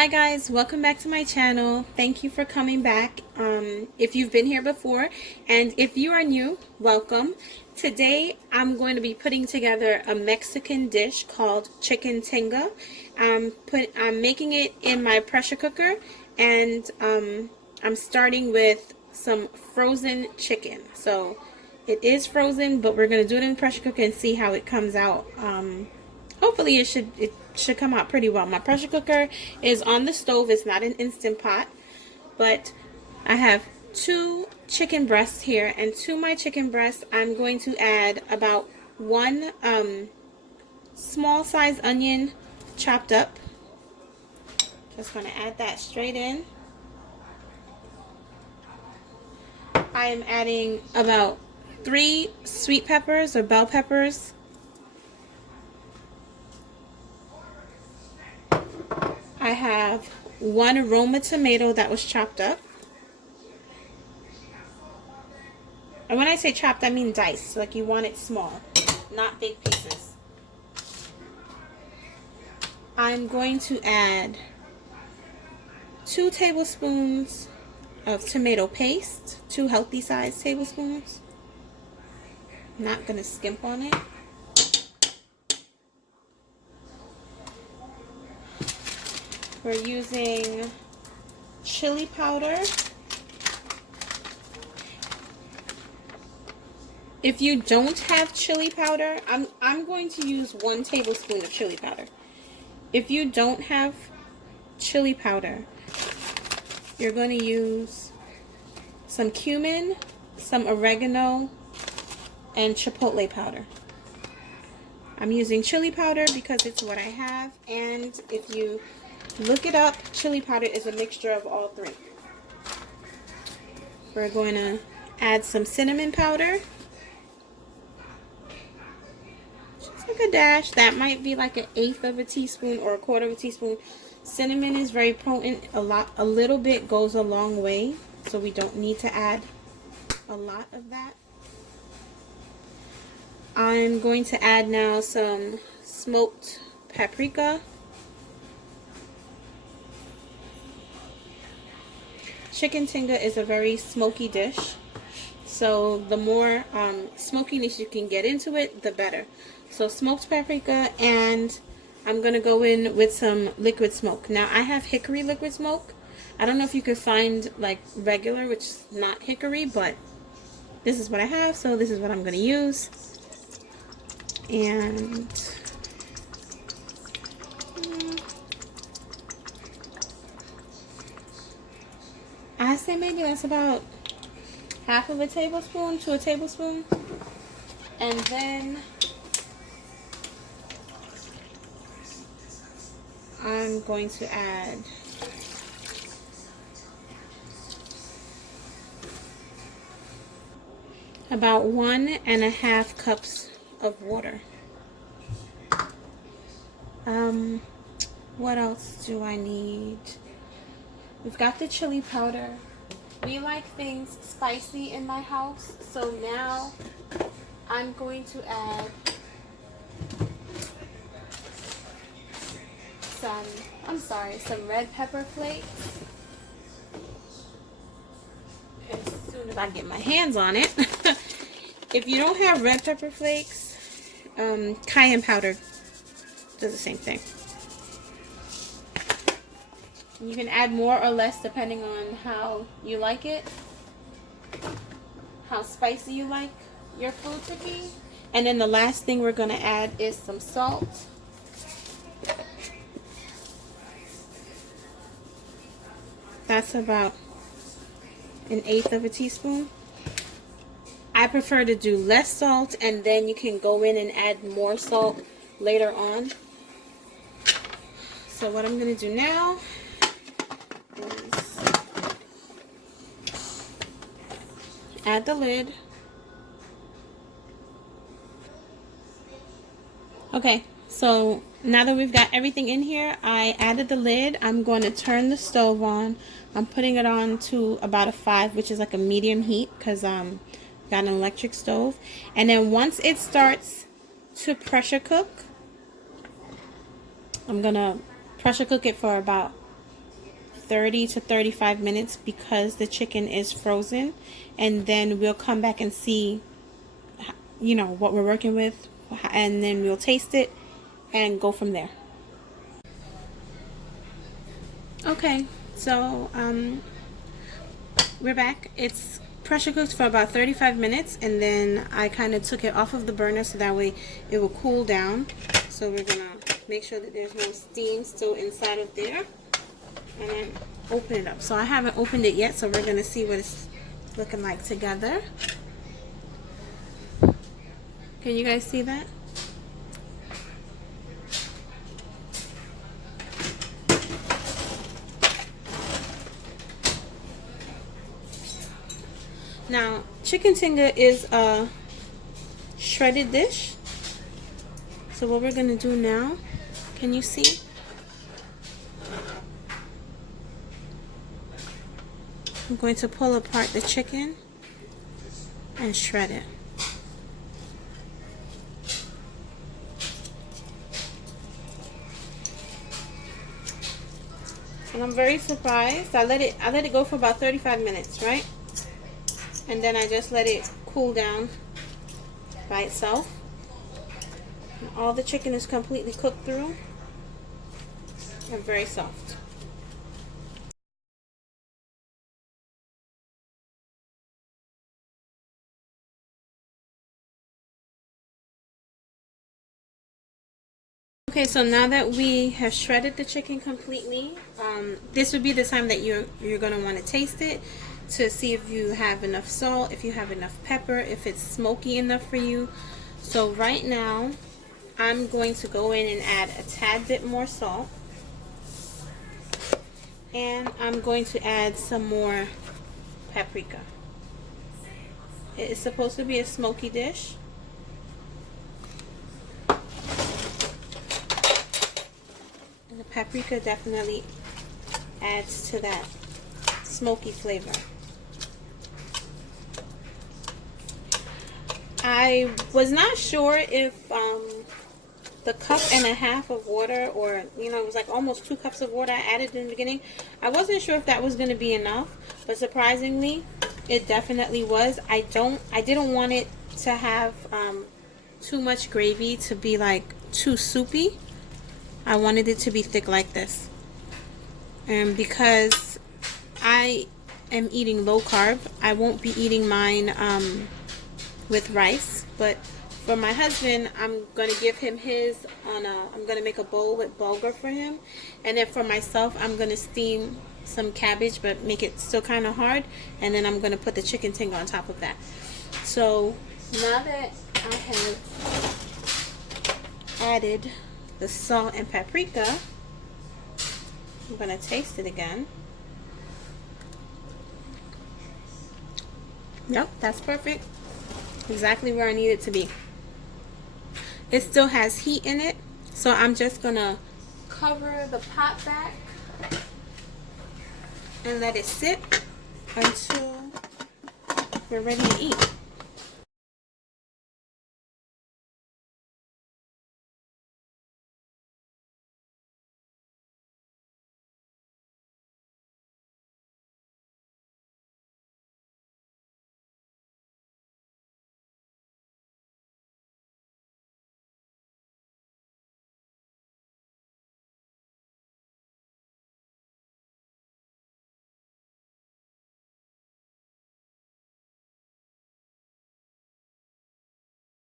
Hi guys, welcome back to my channel. Thank you for coming back. If you've been here before, and if you are new, welcome. Today I'm going to be putting together a Mexican dish called Chicken Tinga. I'm making it in my pressure cooker, and I'm starting with some frozen chicken. So it is frozen, but we're going to do it in the pressure cooker and see how it comes out. Hopefully it should come out pretty well. My pressure cooker is on the stove. It's not an Instant Pot, but I have 2 chicken breasts here, and to my chicken breasts I'm going to add about 1 small size onion chopped up. Just going to add that straight in. I am adding about 3 sweet peppers or bell peppers. I have 1 Roma tomato that was chopped up. And when I say chopped, I mean diced. Like you want it small, not big pieces. I'm going to add 2 tablespoons of tomato paste, 2 healthy sized tablespoons. I'm not going to skimp on it. We're using chili powder. If you don't have chili powder, I'm going to use 1 tablespoon of chili powder. If you don't have chili powder, you're going to use some cumin, some oregano, and chipotle powder. I'm using chili powder because it's what I have, and if you look it up, chili powder is a mixture of all 3. We're going to add some cinnamon powder. Just like a dash. That might be like 1/8 of a teaspoon or 1/4 of a teaspoon. Cinnamon is very potent. A little bit goes a long way, so we don't need to add a lot of that. I'm going to add now some smoked paprika. Chicken tinga is a very smoky dish, so the more smokiness you can get into it, the better. So smoked paprika, and I'm going to go in with some liquid smoke. Now I have hickory liquid smoke. I don't know if you could find like regular, which is not hickory, but this is what I have, so this is what I'm going to use. And I say maybe that's about 1/2 of a tablespoon to a tablespoon. And then I'm going to add about 1.5 cups of water. What else do I need? We've got the chili powder. We like things spicy in my house, so now I'm going to add some red pepper flakes. As soon as I get my hands on it. If you don't have red pepper flakes, cayenne powder does the same thing. You can add more or less depending on how you like it, how spicy you like your food to be. And then the last thing we're going to add is some salt. That's about 1/8 of a teaspoon. I prefer to do less salt, and then you can go in and add more salt later on. So what I'm going to do now is add the lid. Okay, so now that we've got everything in here, I added the lid. I'm going to turn the stove on. I'm putting it on to about a 5, which is like a medium heat, because got an electric stove. And then once it starts to pressure cook, I'm gonna pressure cook it for about 30 to 35 minutes because the chicken is frozen, and then we'll come back and see, you know, what we're working with, and then we'll taste it and go from there. Okay, so we're back. It's pressure cooked for about 35 minutes, and then I kind of took it off of the burner so that way it will cool down. So we're gonna make sure that there's no steam still inside of there, and then open it up. So I haven't opened it yet, so we're gonna see what it's looking like together. Can you guys see that? Now, chicken tinga is a shredded dish. So what we're gonna do now, can you see? I'm going to pull apart the chicken and shred it. And I'm very surprised. I let it go for about 35 minutes, right? And then I just let it cool down by itself. And all the chicken is completely cooked through and very soft. Okay, so now that we have shredded the chicken completely, this would be the time that you're going to want to taste it to see if you have enough salt, if you have enough pepper, if it's smoky enough for you. So right now, I'm going to go in and add a tad bit more salt. And I'm going to add some more paprika. It is supposed to be a smoky dish. And the paprika definitely adds to that smoky flavor. I was not sure if the cup and a half of water, or you know, it was like almost 2 cups of water I added in the beginning. I wasn't sure if that was going to be enough, but surprisingly, it definitely was. I didn't want it to have too much gravy to be like too soupy. I wanted it to be thick like this, and because I am eating low carb, I won't be eating mine with rice, but for my husband, I'm going to give him his on I'm going to make a bowl with bulgar for him, and then for myself, I'm going to steam some cabbage, but make it still kind of hard, and then I'm going to put the chicken tinga on top of that. So now that I have added the salt and paprika, I'm going to taste it again. Yep, that's perfect. Exactly where I need it to be. It still has heat in it, so I'm just gonna cover the pot back and let it sit until we're ready to eat.